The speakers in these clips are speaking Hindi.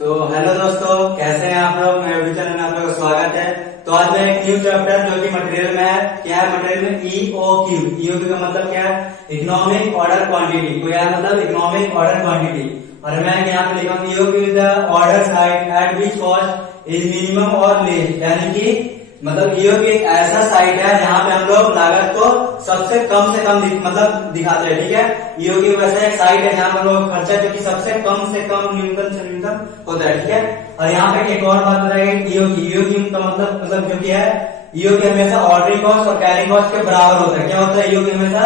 तो हेलो दोस्तों, कैसे हैं आप लोग। मेरे यूट्यूब चैनल में आप लोगों का स्वागत है। तो आज मैं एक न्यू चैप्टर जो कि मटेरियल में है, क्या है मटेरियल में ईओक्यू। ईओक्यू का मतलब क्या है, इकोनॉमिक ऑर्डर क्वांटिटी। तो यह मतलब इकोनॉमिक ऑर्डर क्वांटिटी। और मैं यहाँ पे लिखा हूँ EOQ is the order site eight which cost is minimum और लेस, यानी कि मतलब ईओक्यू एक ऐसा साइट है जहाँ पे हम लोग लागत को सबसे कम से कम दिखाते हैं। ठीक है, ईओक्यू वैसा एक साइट है जहाँ पर लोग खर्चा जो कि सबसे कम न्यूनतम से न्यूनतम होता है। ठीक है, और यहाँ पे एक और बात बताएगी, ईओक्यू का मतलब जो कि है, ईओक्यू हमेशा ऑर्डरिंग कॉस्ट और कैरिंग कॉस्ट के बराबर होता है। क्या होता है, ईओक्यू हमेशा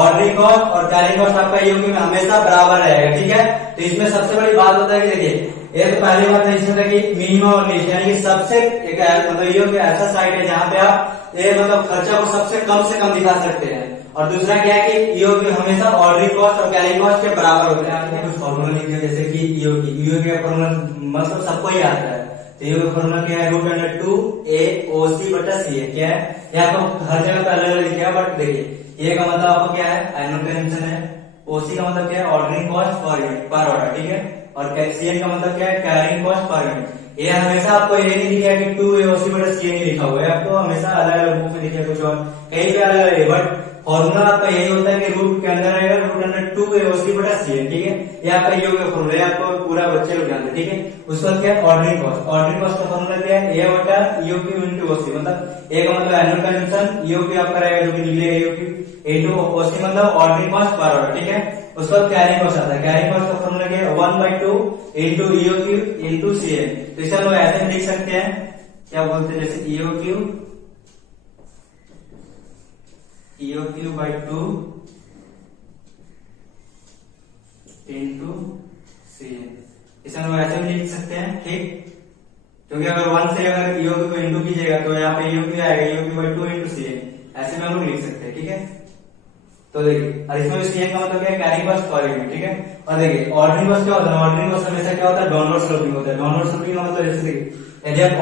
ऑर्डरिंग कॉस्ट और कैरिंग कॉस्ट आपका ईओक्यू में हमेशा बराबर रहेगा। ठीक है, तो इसमें सबसे बड़ी बात होता है कि देखिए, ये तो पहली बात है इसमें कि मिनिमम और लेस, यानी कि सबसे एक मतलब ईओक्यू ऐसा साइट है जहाँ पे आप ये मतलब खर्चा को सबसे कम दिखा सकते हैं। और दूसरा क्या है कि ईओक्यू हमेशा ऑर्डरिंग कॉस्ट और कैरिंग कॉस्ट के बराबर होते हैं। आपको कुछ फॉर्मूला लिख दिया, जैसे कि ईओक्यू का फॉर्मूला मतलब सबको ही आता है। तो ईओक्यू का फॉर्मूला क्या है, √2AOC/CA। क्या है, ये आपको हर जगह पे अलग अलग लिखा है, बट देखिए ए का मतलब आपको क्या है, एनुअल कंजम्पशन है। ओसी का मतलब क्या है, ऑर्डरिंग कॉस्ट पर यूनिट पर ऑर्डर। ठीक है, और सीएन का मतलब क्या है, कैरिंग कॉस्ट पर यूनिट। ये हमेशा आपको ये नहीं लिखा है कि 2AOC/CA नहीं लिखा हुआ है, आपको हमेशा अलग अलग बुक में लिखा है, कुछ और कहीं पे अलग अलग है, बट फॉर्मूला आपका यही होता है कि रूट के अंदर रहेगा √2AOC/CA। ठीक है, ये आपका योग का फॉर्मूला है, आपको पूरा बच्चे लोग जानते हैं। ठीक है, उसके बाद क्या है, ऑर्डरिंग कॉस्ट। ऑर्डरिंग कॉस्ट का फॉर्मूला क्या है, A/EOQ/OC। मतलब ए का मतलब एनुअल कंजम्पशन, ईओक्यू आपका रहेगा जो कि निकलेगा ईओक्यू, इंटू ओसी मतलब ऑर्डरिंग कॉस्ट पर ऑर्डर। ठीक है, उसके बाद कैरिंग कॉस्ट आता है। कैरिंग कॉस्ट का फॉर्मूला क्या है, 1/2 इंटू ईओक्यू इंटू सीएन। तो इसे हम लोग ऐसे लिख सकते हैं, क्या बोलते हैं, जैसे EOQ/2 इंटू सीएन। इसे हम लोग ऐसे भी लिख सकते हैं। ठीक, क्योंकि अगर 1 से अगर ईओक्यू को इंटू कीजिएगा तो यहाँ पे ईओक्यू आएगा, EOQ/2 इंटू सीएन, ऐसे में हम लोग लिख सकते हैं। ठीक है, तो देखिए, और इसमें सीएन का मतलब क्या है, कैरिंग कॉस्ट पर यूनिट। ठीक है, और देखिए ऑर्डरिंग कॉस्ट क्या होता है, ऑर्डरिंग कॉस्ट हमेशा क्या होता है, डाउनवर्ड स्लोपिंग होता है। डाउनवर्ड स्लोपिंग का मतलब जैसे देखिए, यदि आप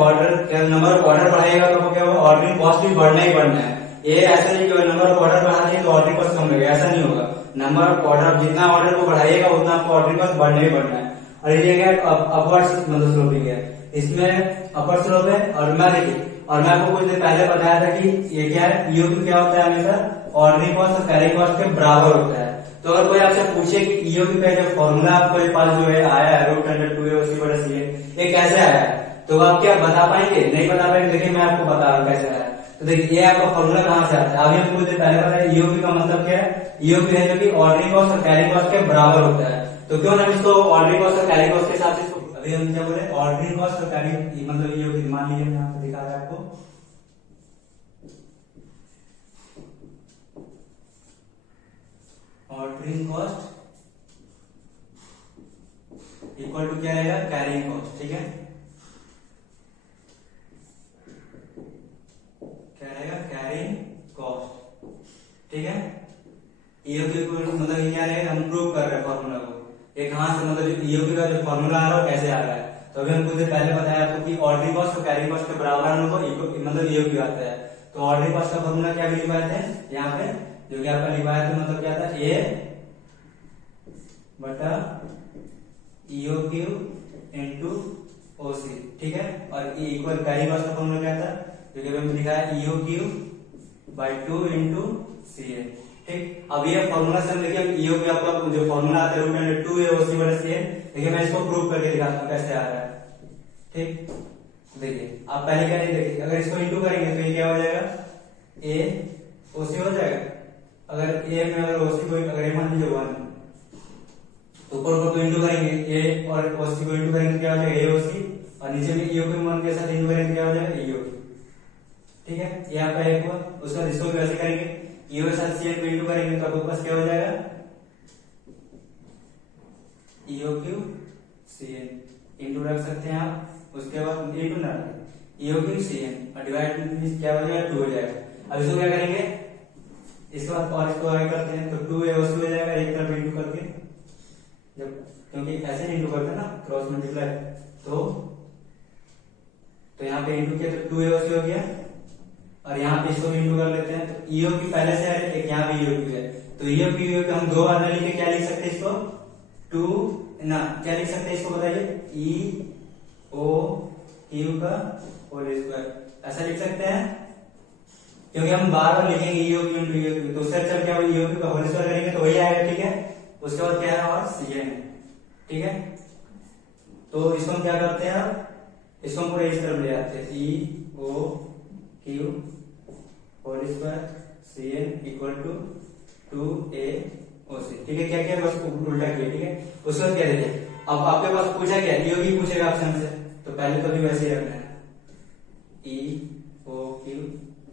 नंबर ऑफ ऑर्डर बढ़ाएगा तो क्या होगा, ऑर्डरिंग कॉस्ट भी बढ़ना ही बढ़ना है। ये ऐसा नहीं कि नंबर ऑफ ऑर्डर बढ़ा दें तो ऑर्डरिंग कॉस्ट कम लगेगा, ऐसा नहीं होगा। नंबर ऑफ ऑर्डर, जितना ऑर्डर को बढ़ाइएगा उतना आपको ऑर्डरिंग कॉस्ट बढ़ना ही बढ़ना है। और ये क्या है, अपवर्ड मतलब स्लोपिंग है, इसमें अपर स्लोप है। और मैं देखिए, और मैं आपको कुछ देर पहले बताया था कि ये क्या है, ईओक्यू क्या होता है, हमेशा ऑर्डरिंग कॉस्ट और कैरिंग कॉस्ट के बराबर होता है। तो अगर कोई आपसे पूछे कि ईओक्यू का जो फॉर्मूला आपके पास जो है आया है √2AOC/CA, ये कैसे आया है, तो आप क्या बता पाएंगे, नहीं बता पाएंगे। देखिए मैं आपको बता रहा हूँ कैसे आया है। तो देखिए, ये आपका फॉर्मूला कहाँ से आता है, अभी हम कुछ देर पहले बताया ईओक्यू का मतलब क्या है, ईओक्यू है जो कि ऑर्डरिंग कॉस्ट और कैरिंग कॉस्ट के बराबर होता है। तो क्यों ना इसको ऑर्डरिंग कॉस्ट और कैरिंग कॉस्ट के हिसाब से इसको, अभी हम क्या बोले, ऑर्डरिंग कॉस्ट और कैरिंग मतलब ईओक्यू, मान लीजिए यहाँ पे दिखा रहा है आपको, ऑर्डरिंग कॉस्ट इक्वल टू क्या रहेगा, कैरिंग कॉस्ट। ठीक है, क्या रहेगा, कैरिंग कॉस्ट। ठीक है, ईओक्यू मतलब ये क्या रहेगा, हम प्रूव कर रहे हैं फॉर्मूला को, ये कहां से मतलब ईओक्यू का जो फॉर्मूला आ रहा है कैसे आ रहा है। तो अभी हम कुछ देर पहले बताया आपको कि ऑर्डरिंग कॉस्ट और कैरिंग कॉस्ट के बराबर हम लोग को मतलब ईओक्यू आता है। तो ऑर्डरिंग कॉस्ट का फॉर्मूला क्या भी लिखवाए थे यहाँ पे, जो कि आपका लिखवाया था, मतलब क्या था, A/EOQ इंटू ओसी। ठीक है, और इक्वल कैरिंग कॉस्ट का फॉर्मूला क्या था, जो कि हमने लिखा है EOQ/2 इंटू सीए। ठीक, अब ये फॉर्मूला से हम देखिए, ईओक्यू आपका जो फॉर्मूला आता है √2AOC/CA, देखिए मैं इसको प्रूव करके दिखाता हूँ कैसे आ रहा है। ठीक, देखिए आप पहले क्या नहीं देखिए, अगर इसको इंटू करेंगे तो ये क्या हो जाएगा, AOC हो जाएगा। अगर ए में अगर ओसी को अगर मान लीजिए 1, तो ऊपर को इंटू करेंगे, ए और ओसी को इंटू करेंगे क्या हो जाएगा, AOC, और नीचे में ईओक्यू मान के साथ इंटू करेंगे क्या हो जाएगा, EOQ। ठीक है, ये आपका एक हुआ। उसका इसको भी वैसे करेंगे, ईओ के साथ सीएन को इंटू करेंगे तो आपके पास क्या हो जाएगा, EOQ CN इंटू रख सकते हैं आप। उसके बाद इंटू ना EOQ CN और डिवाइड में क्या हो जाएगा, 2 हो जाएगा। अब इसको क्या करेंगे, इसके बाद और इसको आगे करते हैं, तो 2AOC हो जाएगा, एक तरफ इंटू करके, जब क्योंकि ऐसे इंटू करते हैं ना क्रॉस मल्टीप्लाई, तो यहाँ पे इंटू किया तो 2AOC हो गया, और यहाँ पे इसको भी इंटू कर लेते हैं। तो ईओक्यू पहले से है, एक यहाँ पे ईओक्यू है, तो ईओक्यू हम दो बार में लिखे क्या लिख सकते हैं इसको, 2 ना क्या लिख सकते हैं इसको बताइए, ई ओ क्यू का होल स्क्वायर, ऐसा लिख सकते हैं, क्योंकि हम बार बार लिखेंगे EO Q into EO Q, तो उससे अच्छा क्या ईओ क्यू का होल स्क्वायर करेंगे तो वही आएगा, ठीक है। उसके बाद क्या है और सीएन, ठीक है। तो इसको हम क्या करते हैं, अब इसको हम पूरे इस तरफ ले आते हैं, E O Q whole square CN equal to 2a O C, ठीक है। क्या क्या बस उल्टा किया, ठीक है। उसके बाद क्या देखिए, अब आपके पास पूछा क्या, ईओ क्यू पूछेगा ऑप्शन से, तो पहले तो भी वैसे ही रखना है, ई ओ क्यू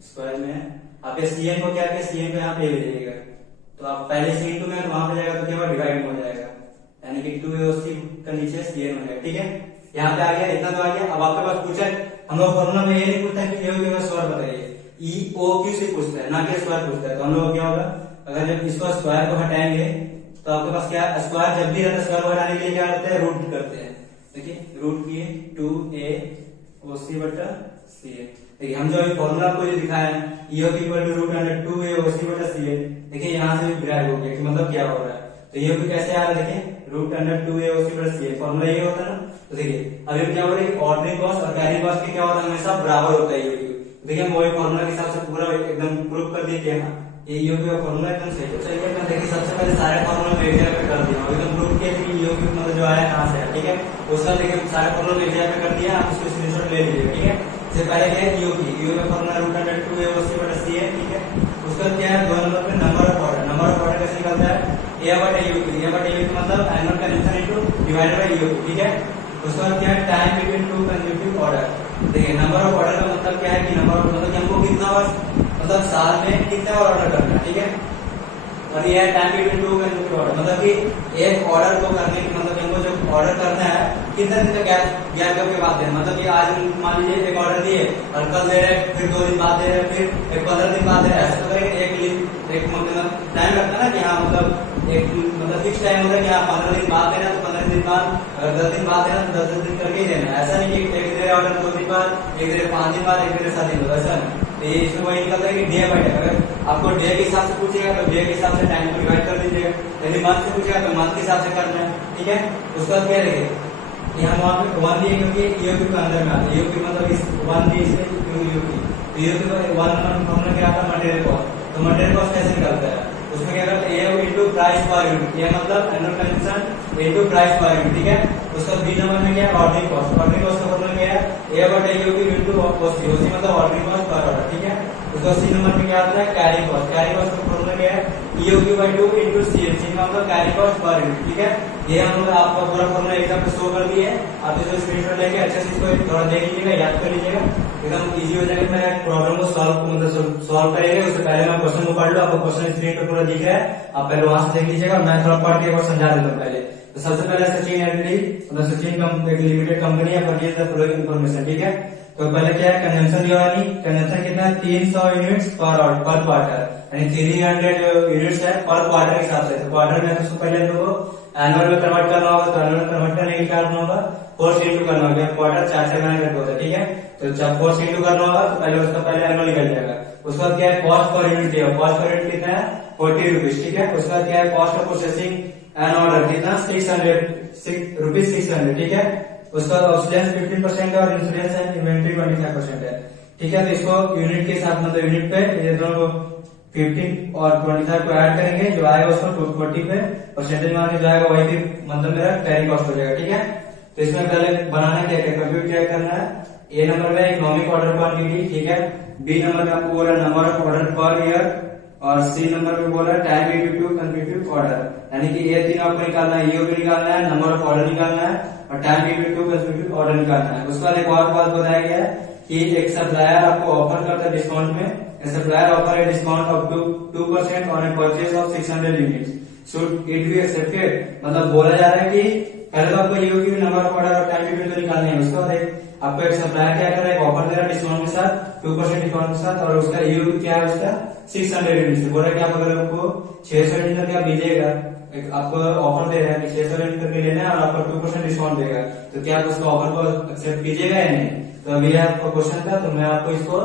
स्क्वायर में आप सीएन को क्या किया, सीएन को यहाँ पे ले जाइएगा, तो आप पहले सी इंटू में वहां पे जाएगा तो क्या डिवाइड हो जाएगा, यानी कि 2a का नीचे सीएन हो जाएगा, ठीक है। यहाँ पे आ गया, इतना तो आ गया। अब आपके पास पूछा, हम लोग फॉर्मूला में ये नहीं पूछता कि ईओ क्यू का स्क्वायर बताइए, ई ओ क्यू से पूछता है, ना कि स्क्वायर पूछता है। तो हम लोग क्या होगा, अगर जब इसको स्क्वायर को हटाएंगे तो आपके पास क्या, स्क्वायर जब भी रहता है स्क्वायर को हटाने के लिए क्या करते हैं, रूट करते हैं। देखिए रूट किए 2a ओ सी बटा सी ए, देखिए हम जो अभी फॉर्मूला आपको जो दिखाया है ईओ की equal to root under 2a O C बटा सी ए, देखिए यहाँ से भी डिराइव हो गया कि मतलब क्या हो रहा है। तो ईओ की कैसे आ रहा है, देखिए root under 2a O C बटा सी ए, फॉर्मूला ये होता है ना। तो देखिए अभी हम क्या हो रहा है, ऑर्डरिंग कॉस्ट और कैरिंग कॉस्ट के क्या होता है, हमेशा बराबर होता है ईओ की। देखिए हम वही फॉर्मूला के हिसाब से पूरा एकदम प्रूव कर दिए थे, ये ईओ का फॉर्मूला एकदम सही है। चलिए मैं देखिए सबसे पहले सारे फॉर्मूला में एक जगह पे कर दिया, एकदम प्रूव किया कि ईओ की मतलब जो आया कहां से है, ठीक है। उसका देखिए सारे फॉर्मूला एक जगह पे कर दिया, आप उसको स्क्रीनशॉट ले लीजिए, ठीक है। इससे पहले क्या है, ईओ का formula root under 2a O C बटा सी है, ठीक है। उसका क्या है, 2 नंबर पे number of order, number of order कैसे निकलता है, ए बटा ईओ की, ए बटा ईओ की मतलब annual consumption into divided by EO, ठीक है। उसके बाद क्या है, time between two consecutive order. देखिए नंबर ऑफ ऑर्डर का मतलब क्या है कि नंबर ऑफ मतलब हमको कितना बार मतलब साल में कितने बार ऑर्डर करना है, ठीक है। और ये है time between two consecutive order, मतलब कि एक ऑर्डर को करने की मतलब हमको जो ऑर्डर करना है कितने दिन का गैप करके बाद देना, मतलब कि आज मान लीजिए एक ऑर्डर दिए और कल दे रहे, फिर 2 दिन बाद दे रहे, फिर एक 15 दिन बाद दे रहे, ऐसा तो करेंगे एक मतलब टाइम लगता है ना कि हाँ मतलब एक मतलब फिक्स टाइम होता है कि हाँ 15 दिन बाद देना तो 15 दिन बाद, अगर 10 दिन बाद देना तो 10 दिन करके ही देना, ऐसा नहीं कि एक दे ऑर्डर 2 दिन बाद, एक दे 5 दिन बाद, एक दे 7 दिन बाद, ऐसा नहीं। तो ये इसमें वही निकलता है कि डे बाय डे, अगर आपको डे के हिसाब से पूछेगा तो डे के हिसाब से टाइम को डिवाइड कर दीजिएगा, यदि मंथ से पूछेगा तो मंथ के हिसाब से करना है, ठीक है। उसके बाद क्या रहेगा, यहाँ वहां पे 1 दिए क्योंकि ईओ क्यू के अंदर में आता है, ईओ क्यू मतलब इस 1 दिए इसमें ईओ क्यू, तो ईओ क्यू का 1 नंबर फॉर्मूला क्या आता है, मटेरियल कॉस्ट। तो मटेरियल कॉस्ट कैसे निकलता है, उसमें क्या करते हैं, ए इंटू प्राइस पर यूनिट, ये मतलब annual consumption into price per unit, ठीक है। उसका बी नंबर में क्या है, ऑर्डरिंग कॉस्ट, ऑर्डरिंग कॉस्ट का फॉर्मूला क्या है, ए बटा ईओ क्यू इंटू ओसी, ओसी मतलब ऑर्डरिंग कॉस्ट पर ऑर्डर, ठीक है। उसका सी नंबर में क्या आता है, कैरिंग कॉस्ट, कैरिंग कॉस्ट का फॉर्मूला क्या है, EO Q by 2 into C N, C मतलब कैरिंग कॉस्ट पर यूनिट, ठीक है। ये हम लोग आपका पूरा फॉर्मूला एग्जाम पे शो कर दिए, आप इसको स्क्रीनशॉट लेके अच्छे से इसको थोड़ा देख लीजिएगा, याद कर लीजिएगा, एकदम इजी हो जाएगा। मैं प्रॉब्लम को सॉल्व करेंगे उससे पहले मैं क्वेश्चन को पढ़ लो, आपको क्वेश्चन स्क्रीन पे पूरा दिख रहा है, आप पहले वहां से देख लीजिएगा, मैं थोड़ा पढ़ के और समझा देता हूँ पहले। तो सबसे पहले सचिन एलटी मतलब सचिन एक लिमिटेड कंपनी है, परचेज द फॉलोइंग इन्फॉर्मेशन, ठीक है। तो पहले क्या है, कंजम्पशन दिया है, कंजम्पशन कितना है, 300 यूनिट्स पर क्वार्टर, यानी 300 यूनिट्स है पर क्वार्टर के हिसाब से। तो क्वार्टर में सबसे पहले हम लोग को एनुअल में कन्वर्ट करना होगा, तो एनुअल में कन्वर्ट करने के क्या करना होगा, 4 से इंटू करना होगा, क्वार्टर 4 से बनाने करके होता है, ठीक है। तो जब 4 से इंटू करना होगा तो पहले उसका पहले एनुअल निकल जाएगा। उसके बाद क्या है, कॉस्ट पर यूनिट दिया, कॉस्ट पर यूनिट कितना है, 40 रुपीज, ठीक है। उसके बाद क्या है, cost of processing an order कितना, 600 रुपीज 600, ठीक है। उसका ऑब्सोलेंस 15% है और इंश्योरेंस एंड इन्वेंट्री 25% है, ठीक है। तो इसको यूनिट के साथ मतलब यूनिट पे ये दोनों 15 और 25 को ऐड करेंगे, जो आएगा उसको 240 पे परसेंटेज मान के जो आएगा वही फिर मतलब मेरा कैरी कॉस्ट हो जाएगा, ठीक है। तो इसमें पहले बनाना क्या क्या कंप्यूट क्या करना है, ए नंबर में इकोनॉमिक ऑर्डर क्वांटिटी, ठीक है। बी नंबर में आपको बोला number of order per year, और सी नंबर में बोला time between two consecutive order, यानी कि ये तीन आपको निकालना है, ईओ भी निकालना है, नंबर ऑफ ऑर्डर निकालना है और time between two consecutive order निकालना है। उसके बाद एक और बात बताया गया है कि एक सप्लायर आपको ऑफर करता है डिस्काउंट में, सप्लायर ऑफर है discount of 2% on A purchase of 600 units, should it be accepted, मतलब बोला जा रहा है कि पहले तो आपको ईओ की नंबर ऑफ ऑर्डर और टाइम बिटवीन तो निकालने है। उसके बाद आपको एक सप्लायर क्या कर रहा है, ऑफर दे रहा है डिस्काउंट के साथ 2% डिस्काउंट के साथ, और उसका ईओ क्या है उसका 600 यूनिट, बोला कि आप अगर आपको 600 यूनिट का दीजिएगा, आपको ऑफर दे रहा है कि 600 यूनिट करके लेना है और आपको 2% डिस्काउंट देगा, तो क्या आप उसका ऑफर को एक्सेप्ट कीजिएगा या नहीं। तो अभी ये आपका क्वेश्चन था, तो मैं आपको इसको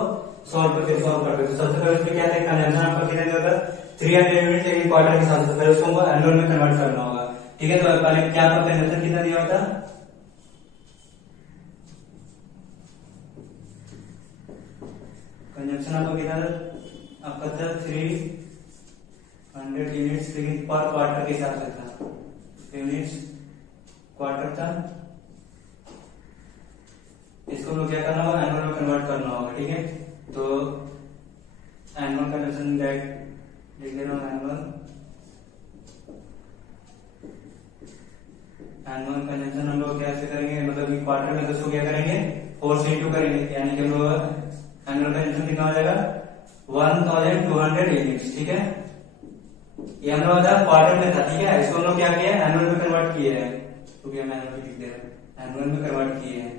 सॉल्व करते तो सबसे पहले उसमें क्या था, कंजम्पशन आपका कितने देगा, 300 यूनिट एक क्वार्टर के हिसाब से, पहले उसको एनुअल में कन्वर्ट करना होगा, ठीक है, तो पहले क्या आपका कंजम्पशन कितना दिया होता, कंजम्पशन आपको कितना आपका था 300 यूनिट्स, लेकिन पर क्वार्टर के हिसाब से था, यूनिट्स क्वार्टर था। इसको लोग क्या करना होगा, एनुअल में कन्वर्ट करना होगा। ठीक है, तो एनुअल कंजम्पशन लिख ले रहा हूँ, एनुअल कंजम्पशन हम लोग कैसे करेंगे, मतलब क्वार्टर में 10 को क्या करेंगे 4 से इंटू करेंगे, यानी कि हम लोग एनुअल कंजम्पशन कितना हो जाएगा 1200 यूनिट्स। ठीक है, ये हम लोग क्वार्टर में था। ठीक है, इसको हम लोग क्या किया एनुअल में कन्वर्ट किए हैं, क्योंकि हम एनुअल लिख दे रहे हैं, एनुअल में कन्वर्ट किए हैं,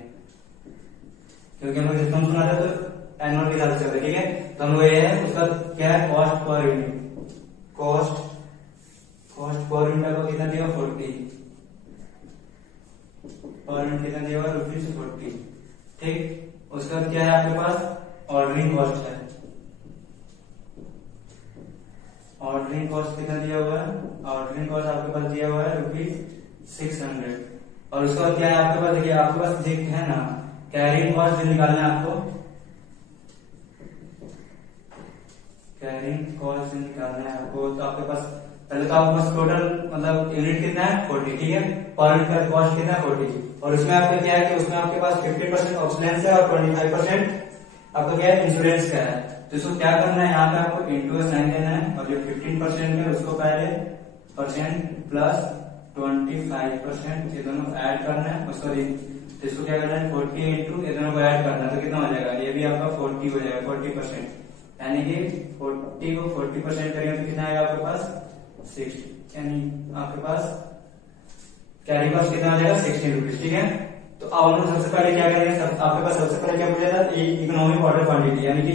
क्योंकि हम लोग सिस्टम सुना था तो एनुअल के हिसाब से। ठीक है, तो हम लोग ये है उसका क्या है cost per unit, cost per unit आपको कितना दिया 40 पर यूनिट, कितना दिया हुआ ₹40। ठीक, उसका क्या है आपके पास ऑर्डरिंग कॉस्ट है, ऑर्डरिंग कॉस्ट कितना दिया हुआ है, ऑर्डरिंग कॉस्ट आपके पास दिया हुआ है ₹600। और उसके बाद क्या है आपके पास, देखिए आपके पास देख है ना कैरिंग कॉस्ट जो निकालना है आपको, कैरिंग कॉस्ट निकालना है आपको, तो आपके पास पहले तो आपके पास टोटल मतलब यूनिट कितना है 40। ठीक है, पर यूनिट का कॉस्ट कितना है 40, और उसमें आपका क्या है कि उसमें आपके पास 50% ऑब्सोलेंस है और 25% आपका क्या है इंश्योरेंस का है। तो इसको क्या करना है, यहाँ पे आपको इंटू का साइन देना है, और जो 15% है उसको पहले परसेंट प्लस 25% ये दोनों ऐड करना है, और सॉरी तो इसको क्या करना है 40 इंटू ये दोनों को ऐड करना है, तो कितना हो जाएगा, ये भी आपका 40 हो जाएगा 40%, यानी कि 40 को 40% करेंगे तो कितना आएगा आपके पास 60, यानी आपके पास कैरी कॉस्ट कितना हो जाएगा 60 रुपीज। ठीक है, तो अब हम लोग सबसे पहले क्या करेंगे, आपके पास सबसे पहले क्या पूछा था इकोनॉमिक ऑर्डर क्वांटिटी, यानी कि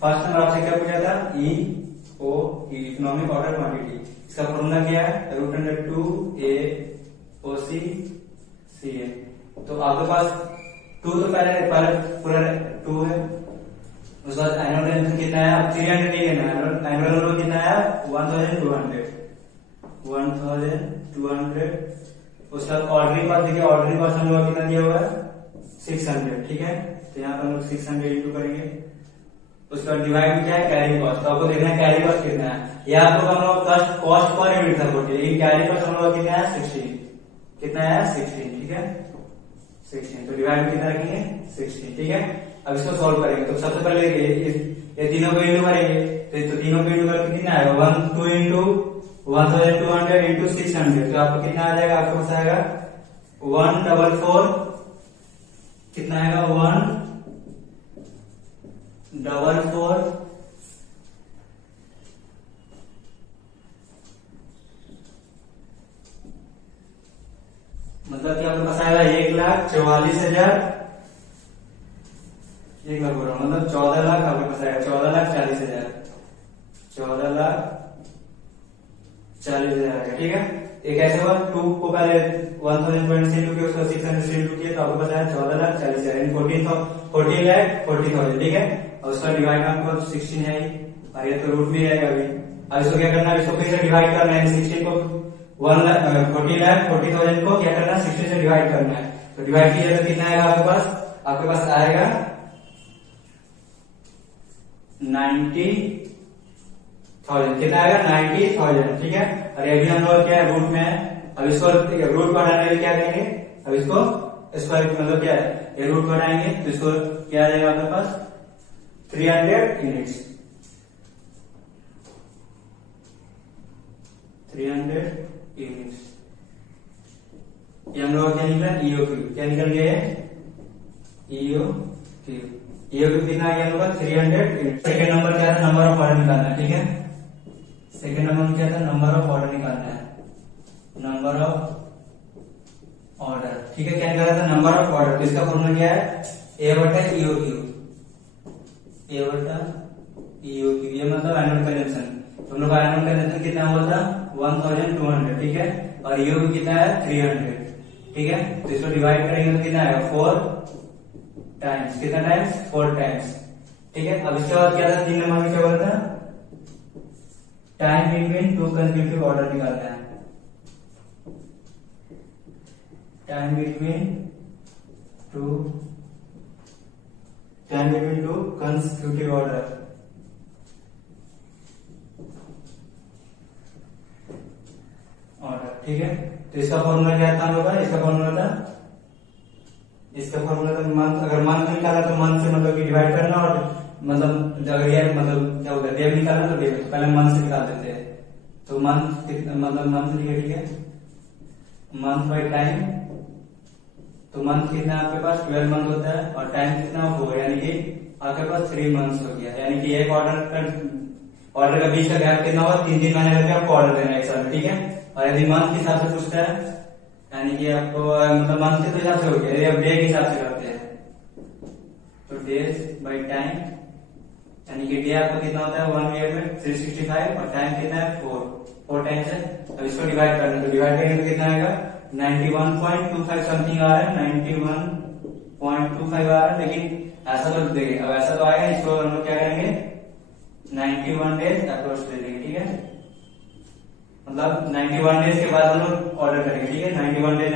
फर्स्ट नंबर आपसे क्या पूछा था EOQ इकोनॉमिक ऑर्डर क्वांटिटी, इसका फॉर्मूला क्या है √2AOC/CA। तो आपके पास 2 तो पहले पूरा 2 है, उसके बाद एनुअल कंजम्पशन कितना है, अब 300 नहीं लेना है, एनुअल कितना है 1200, उसका ऑर्डरिंग कॉस्ट देखिए, ऑर्डरिंग कॉस्ट हम लोग कितना दिया हुआ है 600। ठीक है, तो यहाँ पर हम लोग 600 इंटू करेंगे, उसका डिवाइड क्या है कैरी कॉस्ट, तो आपको देखना है कैरी कॉस्ट कितना है, या आपको हम लोग कॉस्ट पर यूनिट था 40, लेकिन कैरी कॉस्ट हम लोग कितना है 16, कितना है 16। ठीक है 16, तो डिवाइड कितना रखेंगे 16। ठीक है, अब इसको सॉल्व करेंगे, तो सबसे पहले ये तीनों को इंटू करेंगे, तो तीनों को इंटू करके कितना आएगा 12 इंटू 1200 इंटू 600, तो आपको कितना आ जाएगा, आपके पास आएगा 144, कितना आएगा 144 मतलब कि आपके पास आएगा 1,44,000, 1 लाख बोल रहा हूँ, मतलब 14 लाख आपके पास आएगा 14,40,000, 14,40,000 आएगा। ठीक है, एक ऐसे हुआ 2 को पहले 1000 से इंटू किया, उसको 600 से इंटू किया, तो आपके पास आया 14,40,000, यानी 14,40,000। ठीक है, और उसका डिवाइड आपको 16 है, और ये तो रूट में रहेगा अभी। अब इसको क्या करना है, इसको फिर से डिवाइड करना है, 16 को 40,40,000 को क्या करना है 60 से डिवाइड करना है, तो डिवाइड किया तो कितना आएगा आपके पास, आपके पास आएगा 90,000, कितना आएगा 90,000। ठीक है, और ये भी हम लोग क्या है रूट में है, अब इसको रूट को हटाने के लिए क्या करेंगे, अब इसको स्क्वायर मतलब क्या है ये रूट को हटाएंगे, तो इसको क्या आ जाएगा आपके पास 300 यूनिट्स, 300 यूनिट्स। ये हम लोग क्या निकला EOQ, क्या निकल गया है EOQ कितना आ गया हम लोग 300 यूनिट। सेकेंड नंबर क्या था, नंबर ऑफ ऑर्डर निकालना है। ठीक है, सेकेंड नंबर क्या था, नंबर ऑफ ऑर्डर निकालना है, नंबर ऑफ ऑर्डर। ठीक है, क्या निकाला था नंबर ऑफ ऑर्डर, तो इसका फॉर्मूला क्या है A/EOQ, A/EOQ, ये मतलब एनुअल कंजम्पशन। तो हम लोग का एनुअल कंजम्पशन कितना हुआ था 1200। ठीक है, और EOQ कितना है 300। ठीक है, तो इसको डिवाइड करेंगे तो कितना आएगा 4 टाइम्स, कितना टाइम्स 4 टाइम्स। ठीक है, अब इसके बाद क्या था 3 नंबर में क्या बोला था टाइम बिटवीन 2 कंसेक्यूटिव ऑर्डर निकालना है, time between two consecutive order. ठीक है, तो इसका फॉर्मूला क्या था हम लोग का? इसका फॉर्मूला था मंथ। अगर मंथ निकाला तो मंथ से मतलब कि डिवाइड करना, और मतलब अगर ये मतलब क्या होगा, डे निकालना तो डे, तो पहले मंथ से निकाल देते हैं। तो मंथ मतलब मंथ लिखे, ठीक है, मंथ बाई टाइम। तो मंथ कितना है आपके पास? 12 मंथ होता है, और टाइम कितना? 4, यानी कि आपके पास 3 मंथ्स हो गया। यानी कि एक ऑर्डर का बीच का गैप कितना होगा? 3 महीने करके आपको ऑर्डर देना है एक साल में, ठीक है। और यदि मंथ के हिसाब से पूछता है, यानी कि आपको मतलब मंथ के तो हिसाब से हो गया, यदि आप डे के हिसाब से करते हैं तो डेज बाई टाइम, यानी कि डे आपका कितना होता है 1 ईयर में 365, और टाइम कितना है 4 टाइम्स है। अब इसको डिवाइड करना, तो डिवाइड करेंगे तो कितना आएगा? 91.25 समथिंग आ रहा है, 91.25 आ रहा है। लेकिन ऐसा तो देखिए, अब ऐसा तो आएगा, इसको हम लोग क्या करेंगे 91 डेज अप्रोच ले लेंगे, ठीक है। मतलब 91 डेज के बाद हम लोग ऑर्डर करेंगे, ठीक है। 91 डेज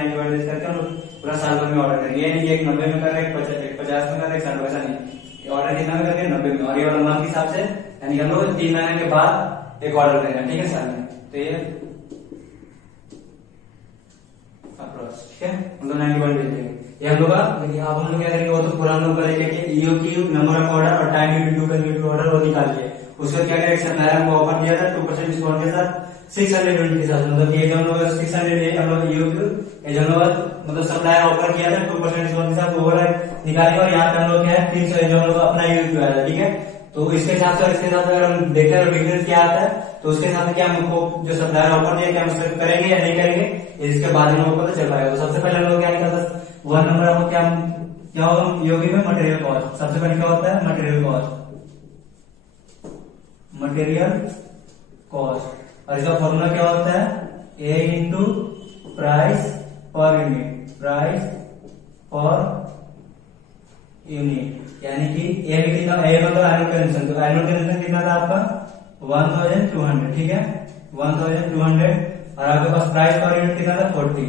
करके हम लोग पूरा साल भर में ऑर्डर करेंगे। ये नहीं एक 90 में कर रहे, एक 50 में कर रहे, 60, वैसा नहीं। ऑर्डर कितना में करेंगे? 90 में। और ये वाला मंथ के हिसाब से, यानी हम लोग 3 महीने के बाद एक ऑर्डर करेंगे, ठीक है, साल में। तो ये अप्रोच, ठीक है, हम लोग 91 डेज लेंगे ये हम लोग का। लेकिन अब हम लोग क्या करेंगे, वो तो पूरा हम लोग करेंगे कि ईओक्यू नंबर ऑफ ऑर्डर और time between two consecutive order वो निकालिए। उसको क्या करेंगे, सप्लायर को ऑफर दिया था 2% डिस्काउंट के साथ 600 यूनिट के साथ, मतलब ये जो हम लोग 600 हम लोग ईओक्यू ये जो मतलब सप्लायर ऑफर किया था 2% डिस्काउंट के साथ, वो वाला निकालिए। और यहाँ पे हम लोग क्या है 300 जो हम लोग अपना ईओक्यू आया था, ठीक है। तो इसके साथ और इसके साथ अगर हम देखते हैं डिफरेंस क्या आता है, तो उसके साथ क्या हमको जो सप्लायर ऑफर दिया क्या हम उसको करेंगे या नहीं करेंगे, इसके बाद हम लोग पता चल पाएगा। तो सबसे पहले हम लोग क्या निकालता, 1 नंबर हमको क्या होगा ईओक्यू में? Material cost. सबसे पहले क्या होता है? मटेरियल कॉस्ट, और इसका फॉर्मूला क्या होता है? ए इंटू प्राइस पर यूनिट, यानी कि ए में कितना? ए मतलब एनुअल कंजम्पशन, तो एनुअल कंजम्पशन कितना था आपका? 1200, ठीक है, 1200। और आपके पास प्राइस पर यूनिट कितना था? 40,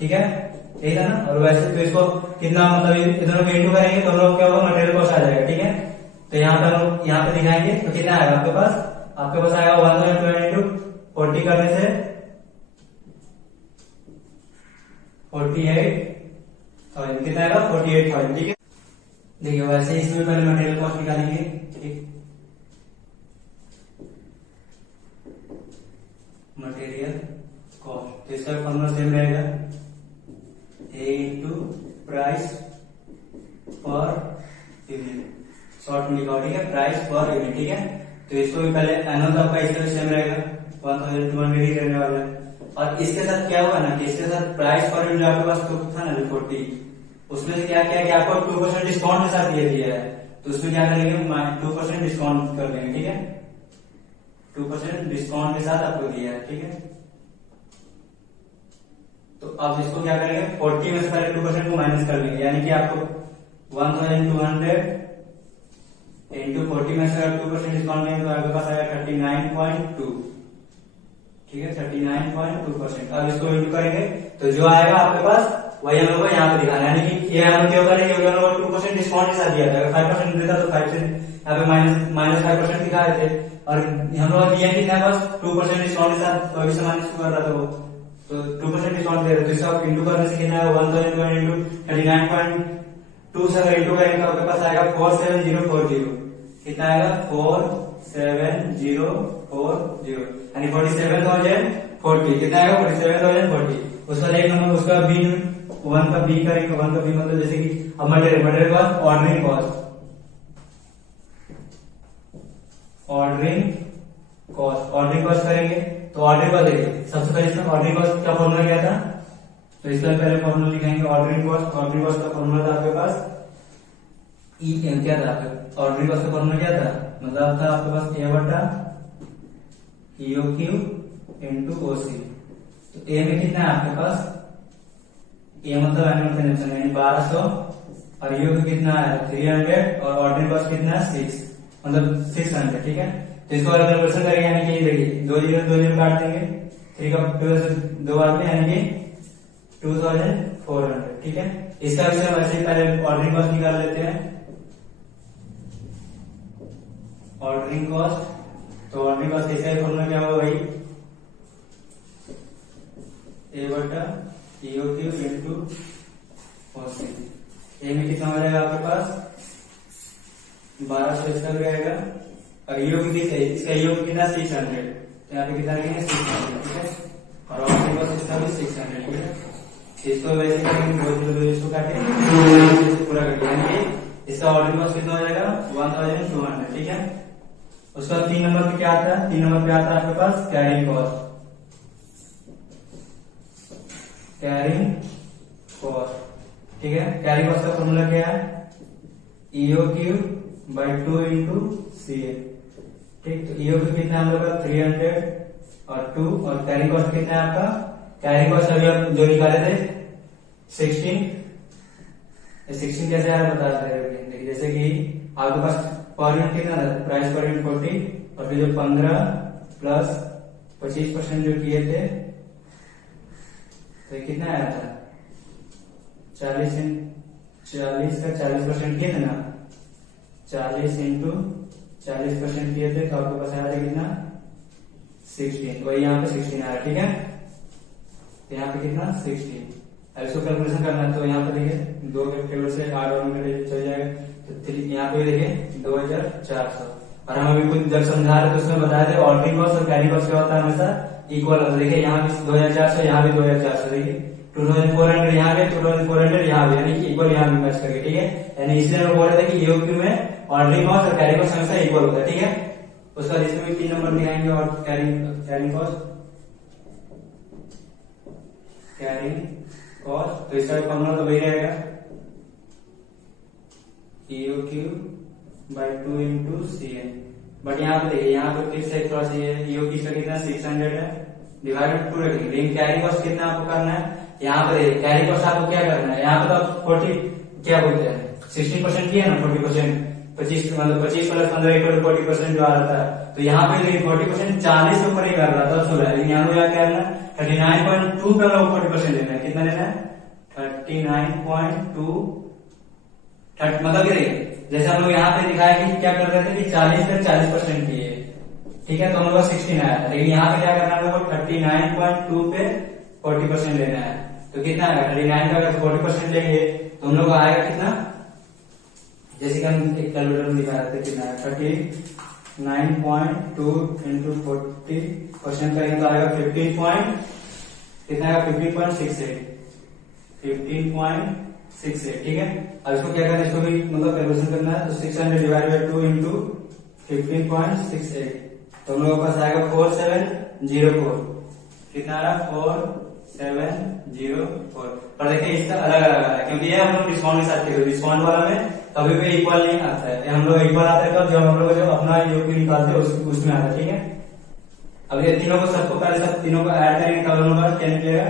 ठीक है, ठीक है ना। और वैसे तो इसको कितना मतलब इधर इंटू करेंगे तो हम लोग क्या होगा? मटेरियल कॉस्ट आ जाएगा, ठीक है। तो यहाँ पे हम लोग यहाँ पे दिखाएंगे तो कितना आएगा आपके पास आएगा 1200 इंटू 40 करने से 48,000, कितना आएगा? 48,000, ठीक है। देखिए वैसे इसमें पहले मटेरियल कॉस्ट निकालेंगे, ठीक, मटेरियल कॉस्ट। तो इसका फॉर्मूला सेम रहेगा, A into price per unit, short में लिखा, ठीक है, प्राइस पर यूनिट, ठीक है। तो इसको भी पहले एनुअल आपका इसका सेम रहेगा 1200 ही रहने वाला है। और इसके साथ क्या हुआ ना कि इसके साथ प्राइस पर यूनिट आपके पास तो था ना 40, उसमें से क्या किया कि आपको 2% डिस्काउंट के साथ ये दिया है, तो उसमें क्या करेंगे 2% डिस्काउंट कर देंगे, ठीक है, 2% डिस्काउंट के साथ आपको दिया है, ठीक है। तो अब इसको क्या करेंगे 40 में से पहले 2% को माइनस कर लेंगे, यानी कि आपको 1200 इंटू 40 में से अगर 2% डिस्काउंट लेंगे तो आपके पास आएगा 39.2, ठीक है, 39.2%। अब इसको इंटू करेंगे तो जो आएगा आपके पास वही हम लोग को यहाँ पे दिखाना है, यानी कि ये हम क्यों करेंगे क्योंकि हम लोग 2% डिस्काउंट के साथ दिया था। अगर 5% देता तो 5 से यहाँ पे माइनस 5% दिखा रहे थे, और हम लोग दिया कितना बस 2% डिस्काउंट के साथ, तो अभी से माइनस कर रहा था वो, तो 2% डिस्काउंट दे रहे, तो इसका इंटू करने से कितना है 1000 इंटू 39.2 से अगर इंटू करेंगे तो आपके पास आएगा 47040, कितना आएगा 47040, यानी 47,040, कितना आएगा 47,040। उसका एक नंबर उसका बी 1 का बी करेंगे, 1 का बी मतलब जैसे कि अब मटेरियल कॉस्ट, ऑर्डरिंग कॉस्ट करेंगे। तो ऑर्डरिंग कॉस्ट देखिए सबसे पहले इसमें ऑर्डरिंग कॉस्ट का फॉर्मूला क्या था, तो इसका पहले फॉर्मूला लिखेंगे ऑर्डरिंग कॉस्ट का फॉर्मूला था आपके पास क्या था, ऑर्डरिंग कॉस्ट का फॉर्मूला क्या था, मतलब था आपके पास ए बटा ईओक्यू इंटू ओसी। तो ए में कितना है आपके पास, ए मतलब एनुअल कंजम्पशन यानी 1200, और ईओक्यू कितना है 300, और ऑर्डरिंग कॉस्ट कितना है 6 मतलब 600, ठीक है। तो इसको अगर कैलकुलेशन करेंगे यानी कि देखिए 2 जीरो काट देंगे, 3 का 2 बार में यानी कि 2000 400, ठीक है। इसका भी हम वैसे ही पहले ऑर्डरिंग कॉस्ट निकाल लेते हैं। ऑर्डरिंग कॉस्ट, तो ऑर्डरिंग कॉस्ट इसका फॉर्मूला क्या होगा भाई, ए बटा ईओक्यू इंटू कॉस्ट। ए में कितना हो जाएगा आपके पास 1200, इसका भी आएगा। और ईओक्यू इसका ईओक्यू कितना 600, तो यहाँ पे कितना लिखेंगे 600, ठीक है। और ऑर्डरिंग कॉस्ट इसका भी 600, ठीक है। इसको वैसे करेंगे, इसको काटेंगे पूरा कटेंगे। इसका ऑर्डरिंग कॉस्ट कितना हो जाएगा 1200, ठीक है। उसके बाद 3 नंबर पे क्या आता है, 3 नंबर पे आता है आपके पास कैरिंग कॉस्ट। कैरिंग कॉस्ट, ठीक है। कैरिंग कॉस्ट का फॉर्मूला क्या है, ईओक्यू बाई 2 इंटू सी ए, ठीक। तो ईओक्यू कितना है हम लोग का 300 और 2, और कैरिंग कॉस्ट कितना है आपका, कैरिंग कॉस्ट अभी आप जो निकाले थे 16 कैसे आ रहा है बता देखिए। जैसे कि आपके पास पर यूनिट कितना था, प्राइस पर यूनिट 40, और फिर जो 15 प्लस 25% जो किए थे, तो कितना आया था 40 का 40% किए थे ना, 40 इंटू 40% किए थे, तो आपके पास आया था कितना 16, वही यहाँ पे 16 आया, ठीक है। तो यहाँ पे कितना 16। अब इसको कैलकुलेशन करना है, तो यहाँ पे देखिए 2 के टेबल से 8 और में चल जाएगा, तो यहाँ पे देखिए 2400। और हम अभी कुछ जब समझा रहे तो उसमें बताया थे ऑर्डरिंग कॉस्ट और कैरिंग कॉस्ट क्या होता है, हमेशा इक्वल होता है। देखिए यहाँ भी 2400, यहाँ भी 2400, देखिए 2400 यहाँ पे 2400 यहाँ भी, यानी कि इक्वल यहाँ भी मैच करके, ठीक है। यानी इसलिए हम बोल रहे थे कि ईओक्यू में ऑर्डरिंग कॉस्ट और कैरिंग कॉस्ट हमेशा इक्वल होता है, ठीक है। उसका इसमें भी 3 नंबर दिखाएंगे, और कैरिंग कॉस्ट, कैरिंग कॉस्ट, तो इसका फॉर्मूला तो वही रहेगा, EOQ by 2 into C N. But यहाँ पे देखिए, यहाँ पे फिर से थोड़ा सा ईओक्यू का कितना 600 है, डिवाइडेड 2 रखेंगे। लेकिन कैरिंग कॉस्ट कितना आपको करना है, यहाँ पे देखिए कैरिंग कॉस्ट आपको क्या करना है, यहाँ पे तो आप 40 क्या बोलते हैं 60% किया ना, 40% 25 मतलब 25 प्लस 15 इक्वल 40% जो आ रहा था, तो यहाँ पे देखिए 40% 40 के ऊपर ही कर रहा था 16, लेकिन यहाँ पे क्या करना है 39.2 पे लोग 40% लेना है। कितना लेना है 39.2, मतलब देखिए जैसे हम लोग यहाँ पे दिखाया कि क्या कर रहे थे कि 40 पे 40% किए, ठीक है, तो हम लोग 16 आया था। लेकिन यहाँ पे क्या करना है, हम लोग 39.2 पे 40% लेना है। तो कितना आएगा 39 का अगर 40% लेंगे तो हम लोग को आएगा कितना, जैसे कि हम एक कैलकुलेटर में दिखा रहे थे, कितना है 39.2 इंटू 40% करेंगे तो आएगा 15 कितना आएगा 15.68, ठीक है। अब इसको क्या करना है, इसको भी मतलब कैलकुलेशन करना है, तो 600 डिवाइड बाई 2 इंटू 15.68, तो हम लोगों के पास आएगा 4704, कितना आ रहा 4704। पर देखिए इसका अलग अलग आ रहा है, क्योंकि ये हम लोग डिस्काउंट के साथ किए, डिस्काउंट वाला में कभी भी इक्वल नहीं आता है, हम लोग इक्वल आता है तब जब हम लोग अपना ईओक्यू निकालते हैं उसमें आता है, ठीक है। अब ये तीनों को सबको पहले सब तीनों को ऐड करेंगे तब हम लोग क्या निकलेगा,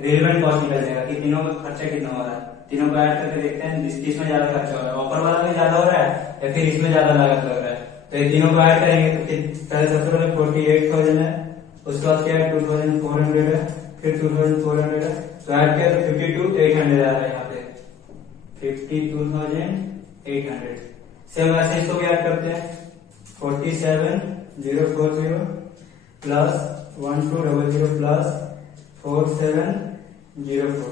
रिलेवेंट कॉस्ट निकल जाएगा कि तीनों का खर्चा कितना हो रहा है। तीनों को ऐड करके देखते हैं किसमें ज्यादा खर्चा हो रहा है, ऑफर वाला में ज्यादा हो रहा है या फिर इसमें ज्यादा लागत लग रहा है। तो ये तीनों को ऐड करेंगे तो पहले सबसे पहले 48,000 है, उसके बाद क्या है 2400 है, फिर 2400 है, तो ऐड किया तो 52,800 आ रहा है यहाँ पे 52,800। सेम वैसे इसको भी ऐड करते हैं 47,040 प्लस 1200 प्लस 4704,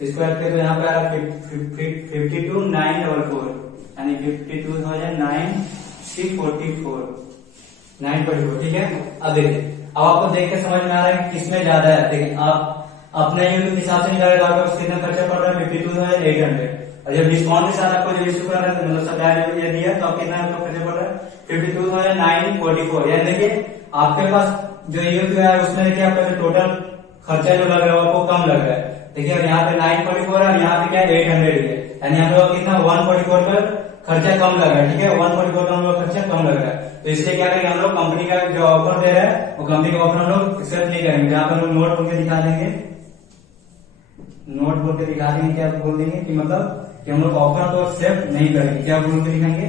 इसको ऐड करें तो यहाँ पे आ रहा है 52,944, यानी 52,944, 944, ठीक है। अब देखिए, अब आपको देख के समझ में आ रहा है कि किसमें ज्यादा है। देखिए आप अपने यूनिट के हिसाब से निकालेगा, आपको कितना खर्चा पड़ रहा है 52,800, और जब डिस्काउंट के साथ आपको जब इश्यू कर रहा है मतलब सप्लाई ये दिया तो आप कितना आपको खर्चा पड़ रहा है 52,944। यानी देखिए आपके पास जो ईओक्यू है उसमें देखिए आपका जो टोटल खर्चा जो लग रहा है आपको कम लग रहा है। देखिए अब यहाँ पे 944 है, यहाँ पे क्या 800 है, यानी हम लोग कितना 144 पर खर्चा कम लग रहा है, ठीक है, 144 का हम लोग खर्चा कम लग रहा है। तो इसलिए क्या करेंगे हम लोग कंपनी का जो ऑफर दे रहा है वो कंपनी का ऑफर हम लोग एक्सेप्ट नहीं करेंगे। यहाँ पर हम नोट बोल के दिखा देंगे, नोट बोल के दिखा देंगे, क्या बोल देंगे कि मतलब कि हम लोग ऑफर को एक्सेप्ट नहीं करेंगे। क्या बोल के दिखाएंगे,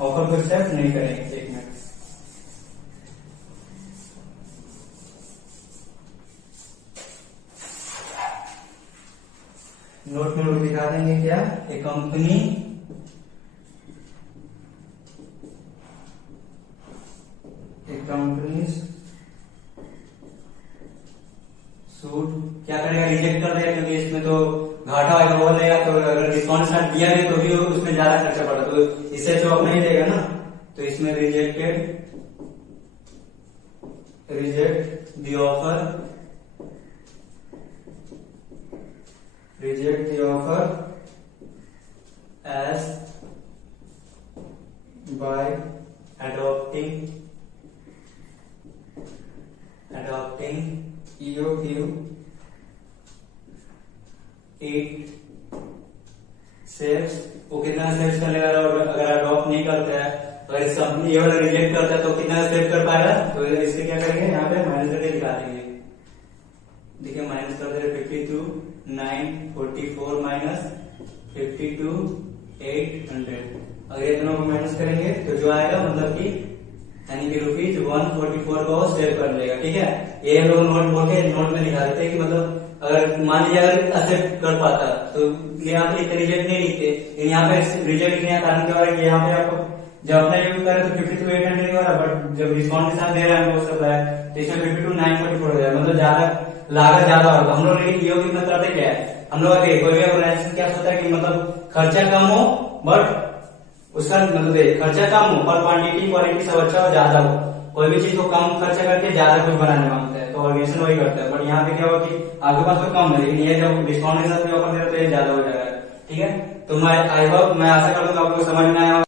ऑफर को एक्सेप्ट नहीं करेंगे। एक मिनट, नोट में लोग दिखा देंगे क्या, ए कंपनी सूट क्या करेगा, रिजेक्ट कर देगा, क्योंकि इसमें तो घाटा आएगा, वो लेगा, तो अगर डिस्काउंट कार्ड दिया भी तो भी उसमें ज्यादा खर्चा पड़ा, तो इससे तो अब नहीं देगा ना, तो इसमें reject the offer, reject the offer as by adopting EOQ 8 steps। वो कितना स्टेप्स कर लेगा, और अगर अडॉप्ट नहीं करता है, अगर इस कंपनी ये वाला रिजेक्ट करता है तो कितना स्टेप कर पाएगा, तो इसके क्या करेंगे, यहाँ पे माइनस करके दिखा देंगे। देखिए माइनस कर दे 52 9 44 माइनस 52 800। अगर ये दोनों को माइनस करेंगे तो जो आएगा मतलब कि यानी कि ₹144 को सेव कर लेगा। ठीक है, ये हम लोग नोट बोल के नोट में दिखा देते हैं कि मतलब अगर मान लीजिए अगर एक्सेप्ट कर पाता तो यहाँ पे रिजेक्ट नहीं लिखते, यहाँ पे रिजेक्ट नहीं कारण क्या हो रहा है, यहाँ पे आपको जब अपना यूज करे तो 52 800 हो रहा है, बट जब डिस्काउंट के साथ दे रहे हैं हमको सब है तो इसमें 52 944 हो जाए, मतलब ज्यादा लागत ज्यादा होगा। हम लोग लेकिन योग कितना करते क्या है, हम लोग कोई भी ऑर्गेनाइजेशन क्या सोचता है कि मतलब खर्चा कम हो बट उसका मतलब खर्चा कम हो पर क्वांटिटी क्वालिटी सब अच्छा हो, ज्यादा हो, कोई भी चीज को कम खर्चा करके ज्यादा कुछ बनाने मांगता है, तो ऑर्गेनाइजेशन वही करता है। बट यहाँ पे क्या होगा कि आपके पास तो कम है, लेकिन ये जब डिस्काउंट के साथ में ऑफर दे रहा है तो ये ज्यादा हो जाएगा। ठीक है, तो मैं आई होप, मैं आशा करूंगा आपको समझ में आया।